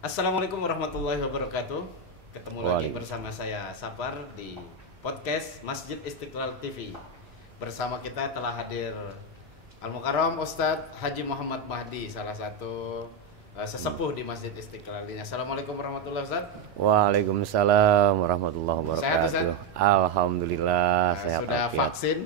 Assalamualaikum warahmatullahi wabarakatuh. Ketemu lagi Waalaikumsalam. bersama saya Sapar di podcast Masjid Istiqlal TV. Bersama kita telah hadir Al Mukarram Ustadz Haji Muhammad Mahdi, salah satu sesepuh di Masjid Istiqlal ini. Assalamualaikum warahmatullahi wabarakatuh. Waalaikumsalam warahmatullahi Sehat Ustaz? wabarakatuh. Alhamdulillah sehat Sudah walafiat. vaksin?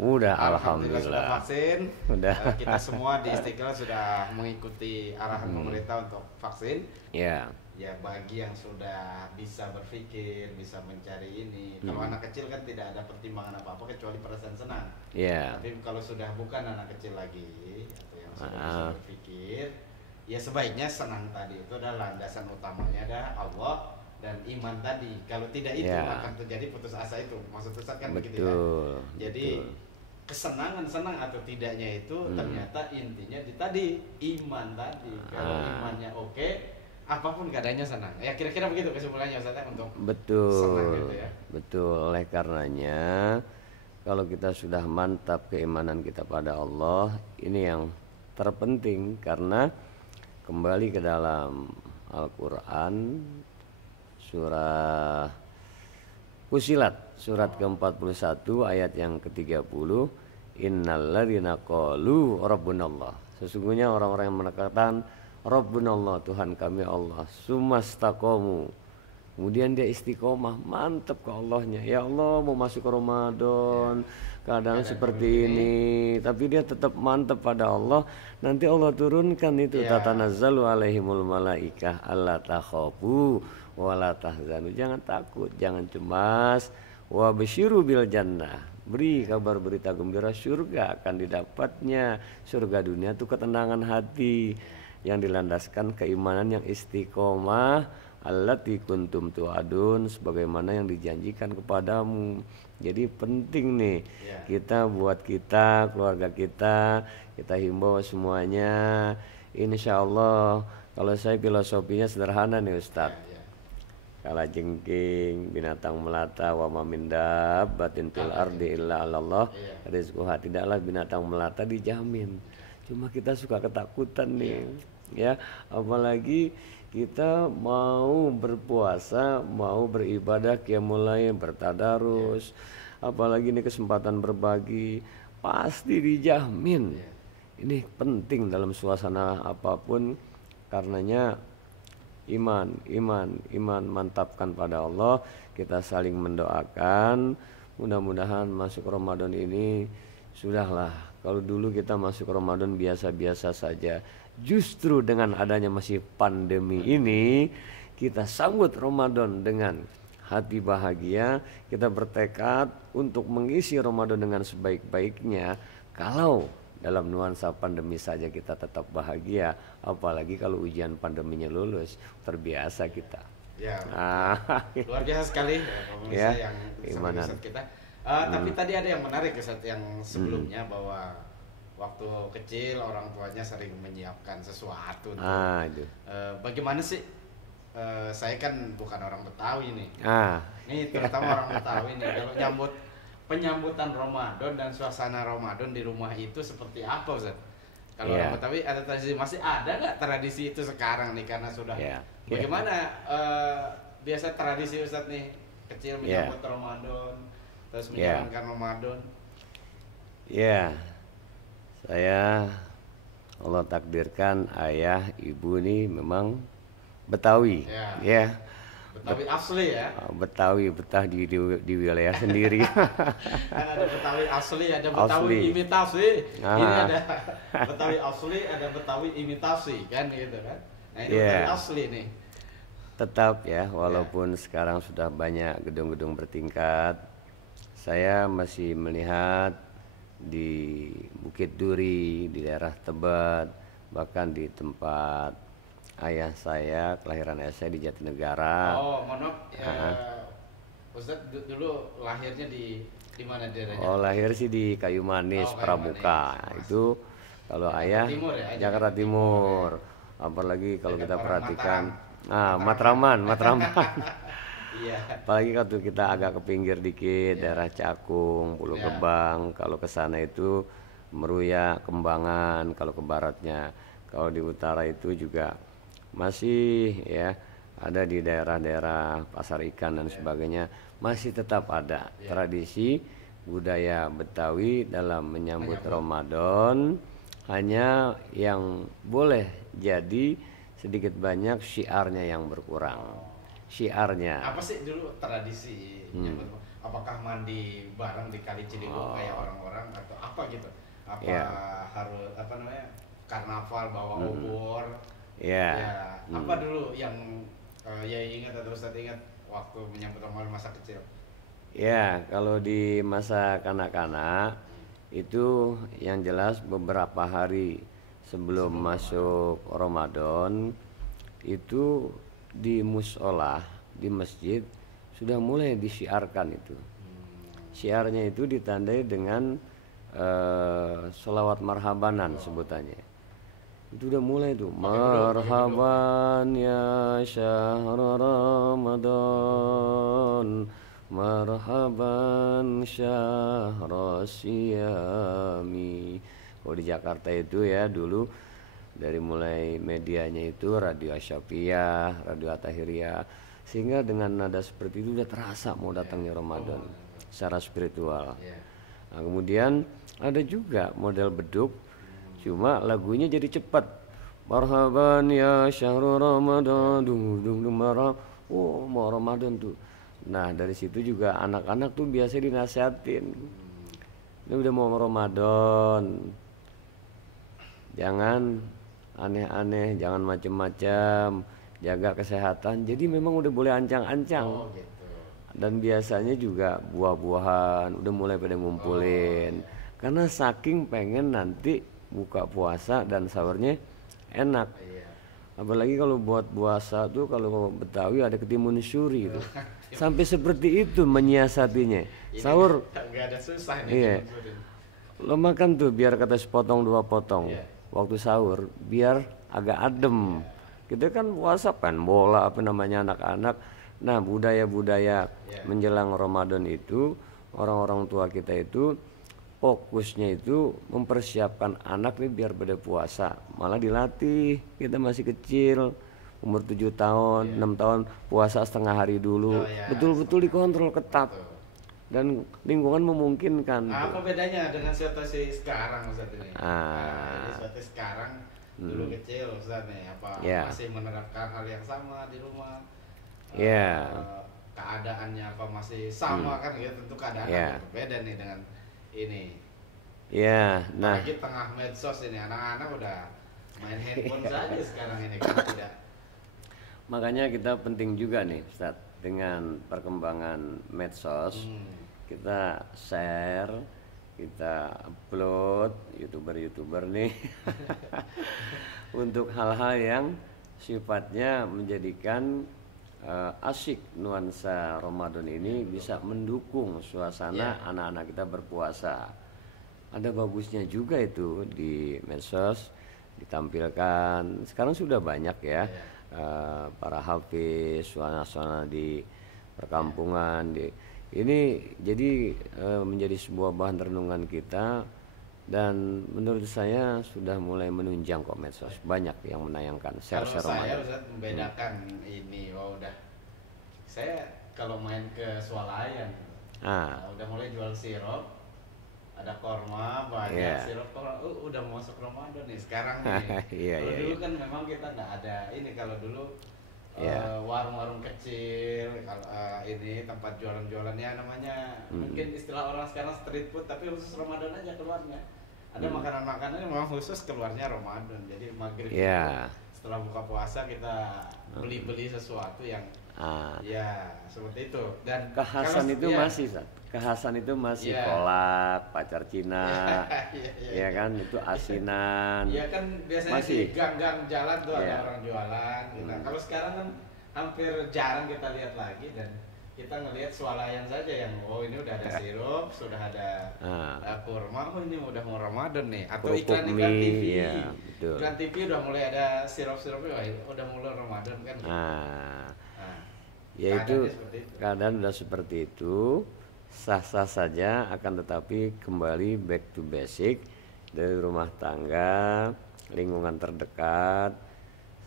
Udah Sudah alhamdulillah. vaksin. Udah. Kita semua di Istiqlal sudah mengikuti arahan pemerintah untuk vaksin. Ya, Ya bagi yang sudah bisa berpikir, bisa mencari ini. Kalau anak kecil kan tidak ada pertimbangan apa-apa kecuali perasaan senang. ya. Tapi kalau sudah bukan anak kecil lagi atau yang sudah bisa Ah. berpikir, ya sebaiknya senang tadi itu adalah landasan utamanya ada Allah dan iman tadi. Kalau tidak itu Ya. akan terjadi putus asa itu. Maksud Ustaz kan begitu ya. Betul. Jadi betul. kesenangan senang atau tidaknya itu ternyata intinya di tadi iman tadi. Kalau imannya oke, apapun keadaannya senang. Ya kira-kira begitu kesimpulannya Ustaz ya, untuk senang Betul. gitu ya. Betul. Oleh karenanya kalau kita sudah mantap keimanan kita pada Allah, ini yang terpenting karena kembali ke dalam Al-Qur'an surah Fusilat surat ke-41 ayat yang ke-30, innalladzina qalu rabbunallah. Sesungguhnya orang-orang yang mengatakan rabbunallah, Tuhan kami Allah, sumastaqamu. Kemudian dia istiqomah, mantap ke Allahnya. Ya Allah, mau masuk ke Ramadan, keadaan seperti ini, tapi dia tetap mantap pada Allah. Nanti Allah turunkan itu tatanazzalu alaihimul malaikah alla takhafu wala tahzanu. Jangan takut, jangan cemas. Wa basyiru bil jannah. Beri kabar berita gembira, surga akan didapatnya. Surga dunia itu ketenangan hati yang dilandaskan keimanan yang istiqomah, allati kuntum tu'adun, sebagaimana yang dijanjikan kepadamu. Jadi penting nih kita buat kita, keluarga kita himbau semuanya. Insya Allah kalau saya filosofinya sederhana nih Ustadz. Kala jengking, binatang melata, wa ma min dabbatin fil ardi illa 'alallah rizquha. Tidaklah binatang melata dijamin. Cuma kita suka ketakutan nih. Ya, apalagi kita mau berpuasa, mau beribadah qiyamul lail, bertadarus. Apalagi ini kesempatan berbagi, pasti dijamin. Ini penting dalam suasana apapun, karenanya iman mantapkan pada Allah. Kita saling mendoakan, mudah-mudahan masuk Ramadan ini sudahlah. Kalau dulu kita masuk Ramadan biasa-biasa saja, justru dengan adanya masih pandemi ini kita sambut Ramadan dengan hati bahagia. Kita bertekad untuk mengisi Ramadan dengan sebaik-baiknya. Kalau dalam nuansa pandemi saja kita tetap bahagia, apalagi kalau ujian pandeminya lulus, terbiasa kita. Ya, Ah, luar biasa sekali pemirsa Ya, yang keimanan. riset kita. Tapi tadi ada yang menarik Ustaz, yang sebelumnya bahwa waktu kecil orang tuanya sering menyiapkan sesuatu tuh. Itu. Bagaimana sih? Saya kan bukan orang Betawi nih. Ah, Nih terutama orang Betawi nih kalau nyambut penyambutan Ramadan dan suasana Ramadan di rumah itu seperti apa Ustaz? Kalau Iya. orang Betawi ada tradisi, masih ada nggak tradisi itu sekarang nih karena sudah Iya. bagaimana biasa tradisi Ustaz nih kecil Iya. menyambut Ramadan terus Iya. menjalankan Ramadan. ya, saya Allah takdirkan ayah ibu nih memang Betawi, Ya. ya. Betawi asli ya. Betawi betah di wilayah sendiri. Kan ada Betawi asli, ada Betawi Asli. imitasi. Ini Ah. ada Betawi asli, ada Betawi imitasi kan gitu kan. Nah ini Iya. Betawi asli nih. Tetap ya, walaupun sekarang sudah banyak gedung-gedung bertingkat, saya masih melihat di Bukit Duri, di daerah Tebet, bahkan di tempat ayah saya, kelahiran ayah saya di Jatinegara. Oh, mohon maaf ya. Ustaz dulu lahirnya di mana daerahnya? Oh, lahir sih di Kayu Manis, Oh, Kayu Pramuka. Manis. Itu kalau ayah Timur ya, Jakarta Jakarta Timur. Apalagi kalau Dekat kita orang perhatikan, Matraman. Matraman. Iya. Apalagi kalau kita agak ke pinggir dikit, daerah Cakung, Pulau Iya. Gebang, kalau ke sana itu Meruya, Kembangan, kalau ke baratnya. Kalau di utara itu juga masih ya ada di daerah-daerah pasar ikan dan sebagainya, masih tetap ada tradisi budaya Betawi dalam menyambut Ramadan. Hanya yang boleh jadi sedikit banyak syiarnya yang berkurang. Syiarnya Apa sih dulu tradisi nyambut? Apakah mandi bareng di Kali Ciliwung kayak orang-orang atau apa gitu? Apa Ya. harus apa namanya? Karnaval bawa obor? ya. Ya, apa dulu yang ya ingat atau Ustadz ingat waktu menyambut Ramadan masa kecil? Ya, kalau di masa kanak-kanak itu yang jelas beberapa hari sebelum masuk Ramadan itu di musola, di masjid sudah mulai disiarkan itu. Syiarnya itu ditandai dengan sholawat marhabanan sebutannya. Itu udah mulai tuh, marhaban ya syahr Ramadan, marhaban syahr siyami. Kalau di Jakarta itu ya dulu dari mulai medianya itu Radio Asyafiyah, Radio Atahiriyah, sehingga dengan nada seperti itu udah terasa mau datangnya Ramadan secara spiritual. Nah, kemudian ada juga model beduk, cuma lagunya jadi cepat. Marhaban ya syahrul Ramadan, dung dung dung marhab. Oh, mau Ramadan tuh. Nah, dari situ juga anak-anak tuh biasa dinasihatin. Ini udah mau Ramadan. Jangan aneh-aneh, jangan macem-macem, jaga kesehatan. Jadi memang udah boleh ancang-ancang. Oh gitu. Dan biasanya juga buah-buahan udah mulai pada ngumpulin. Karena saking pengen nanti buka puasa dan sahurnya enak. Iya. Apalagi kalau buat puasa tuh kalau Betawi ada ketimun suri itu. Sampai seperti itu menyiasatinya. Sahur Nggak ada susah nih. iya. Lo makan tuh biar kata sepotong dua potong. Waktu sahur biar agak adem. Kita kan puasa pengen bola apa namanya anak-anak. Nah, budaya-budaya menjelang Ramadan itu orang-orang tua kita itu fokusnya itu mempersiapkan anak nih biar pada puasa. Malah dilatih, kita masih kecil, umur 7 tahun, 6 tahun puasa setengah hari dulu. Betul-betul dikontrol ketat. Dan lingkungan memungkinkan. Apa bedanya dengan situasi sekarang Ustaz ini? Ah. Situasi sekarang dulu kecil Ustaz nih, apa masih menerapkan hal yang sama di rumah? Keadaannya apa masih sama kan gitu, tentu keadaan berbeda nih dengan ini. Nah. Lagi tengah medsos ini anak-anak udah main handphone saja sekarang ini kan tidak. Makanya kita penting juga nih Ustaz dengan perkembangan medsos. Kita share, kita upload youtuber nih untuk hal-hal yang sifatnya menjadikan asyik nuansa Ramadan ini bisa mendukung suasana anak-anak kita berpuasa. Ada bagusnya juga itu di medsos ditampilkan. Sekarang sudah banyak ya para hafiz, suasana di perkampungan. Ini jadi menjadi sebuah bahan renungan kita. Dan menurut saya sudah mulai menunjang kok medsos, banyak yang menayangkan share-share Kalau saya Ramadan. Ustaz membedakan ini, udah saya kalau main ke swalayan udah mulai jual sirup, ada korma banyak sirup korma, udah masuk Ramadan nih sekarang nih. Kalau dulu kan memang kita nggak ada ini, kalau dulu warung-warung kecil, kalau ini tempat jualan-jualannya namanya mungkin istilah orang sekarang street food, tapi khusus Ramadan aja keluarnya. Ada makanan-makanan yang memang khusus keluarnya Ramadan. Jadi maghrib setelah buka puasa kita beli-beli sesuatu yang ya seperti itu. Dan kekhasan itu masih Sat. Kekhasan itu masih kolak, pacar Cina, ya kan itu asinan. Iya kan biasanya masih di gang-gang jalan tuh ada orang jualan gitu. Kalau sekarang kan hampir jarang kita lihat lagi, dan kita ngelihat swalayan saja yang ini udah ada sirup, sudah ada kurma, ini udah mau Ramadan nih, atau iklan-iklan TV. Iklan TV udah mulai ada sirup-sirupnya, udah mulai Ramadan kan. Ya itu keadaan udah seperti itu, sah-sah saja, akan tetapi kembali back to basic dari rumah tangga, lingkungan terdekat,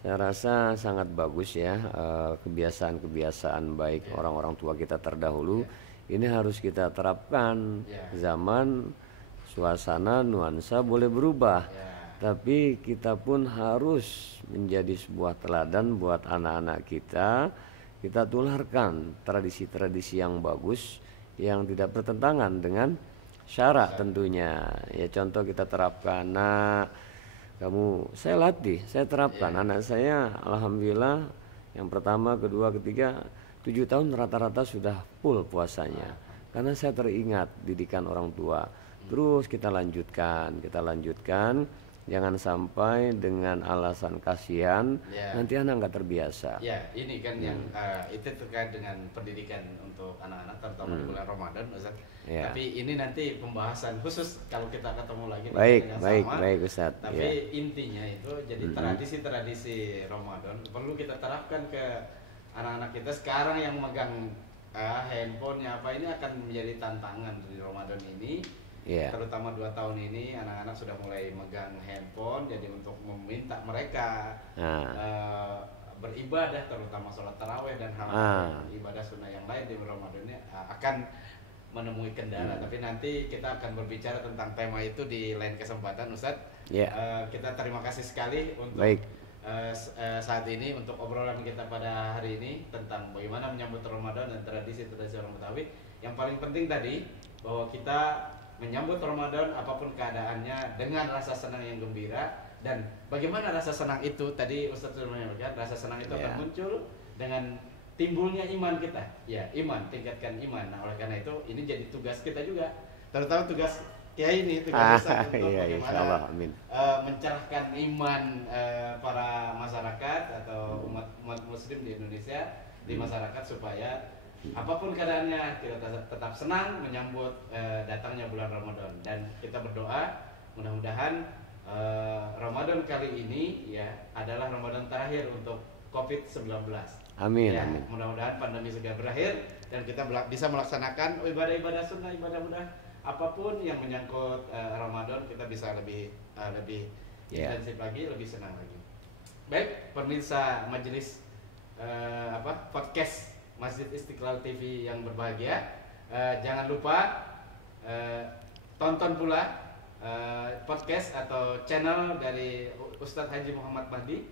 Saya rasa sangat bagus ya, kebiasaan-kebiasaan baik orang-orang tua kita terdahulu ini harus kita terapkan. Zaman, suasana, nuansa boleh berubah, tapi kita pun harus menjadi sebuah teladan buat anak-anak kita. Kita tularkan tradisi-tradisi yang bagus yang tidak bertentangan dengan syarak tentunya. Ya contoh kita terapkan, saya latih, saya terapkan. Anak saya alhamdulillah yang pertama, kedua, ketiga 7 tahun rata-rata sudah full puasanya. Karena saya teringat didikan orang tua. Terus kita lanjutkan. Jangan sampai dengan alasan kasihan nanti anak nggak terbiasa. Ya, ini kan yang itu terkait dengan pendidikan untuk anak-anak terutama di bulan Ramadan, Ustaz. Tapi ini nanti pembahasan khusus kalau kita ketemu lagi baik Ustaz. Tapi intinya itu jadi tradisi-tradisi Ramadan perlu kita terapkan ke anak-anak kita sekarang yang megang handphonenya apa ini akan menjadi tantangan di Ramadan ini. Terutama 2 tahun ini anak-anak sudah mulai megang handphone, jadi untuk meminta mereka beribadah, terutama sholat taraweh dan hal ibadah sunnah yang lain di Ramadan ini akan menemui kendala. Tapi nanti kita akan berbicara tentang tema itu di lain kesempatan, Ustadz. Kita terima kasih sekali untuk saat ini untuk obrolan kita pada hari ini tentang bagaimana menyambut Ramadan dan tradisi-tradisi orang Betawi. Yang paling penting tadi bahwa kita menyambut Ramadan apapun keadaannya dengan rasa senang yang gembira, dan bagaimana rasa senang itu tadi Ustadz sudah menyampaikan, rasa senang itu akan muncul dengan timbulnya iman kita. Tingkatkan iman. Nah, oleh karena itu ini jadi tugas kita juga, terutama tugas kiai ini, tugas Ustadz untuk bagaimana mencerahkan iman para masyarakat atau umat muslim di Indonesia, di masyarakat, supaya apapun keadaannya kita tetap senang menyambut datangnya bulan Ramadan. Dan kita berdoa mudah-mudahan Ramadan kali ini adalah Ramadan terakhir untuk COVID-19. Amin. Mudah-mudahan pandemi segera berakhir dan kita bisa melaksanakan ibadah-ibadah sunnah, ibadah apapun yang menyangkut Ramadan, kita bisa lebih intensif lagi, lebih senang lagi. Baik, pemirsa majelis podcast Masjid Istiqlal TV yang berbahagia, jangan lupa tonton pula podcast atau channel dari Ustadz Haji Muhammad Mahdi,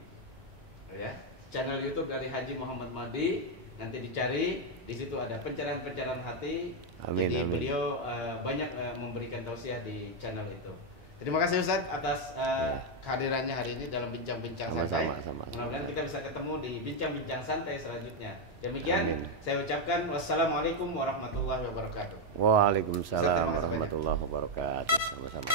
channel YouTube dari Haji Muhammad Mahdi. Nanti dicari, di situ ada pencerahan hati. Jadi beliau banyak memberikan tausiah di channel itu. Terima kasih Ustadz atas kehadirannya hari ini dalam bincang-bincang santai. Mudah-mudahan kita bisa ketemu di bincang-bincang santai selanjutnya. Demikian saya ucapkan wassalamualaikum warahmatullahi wabarakatuh. Waalaikumsalam warahmatullahi wabarakatuh. Sama-sama.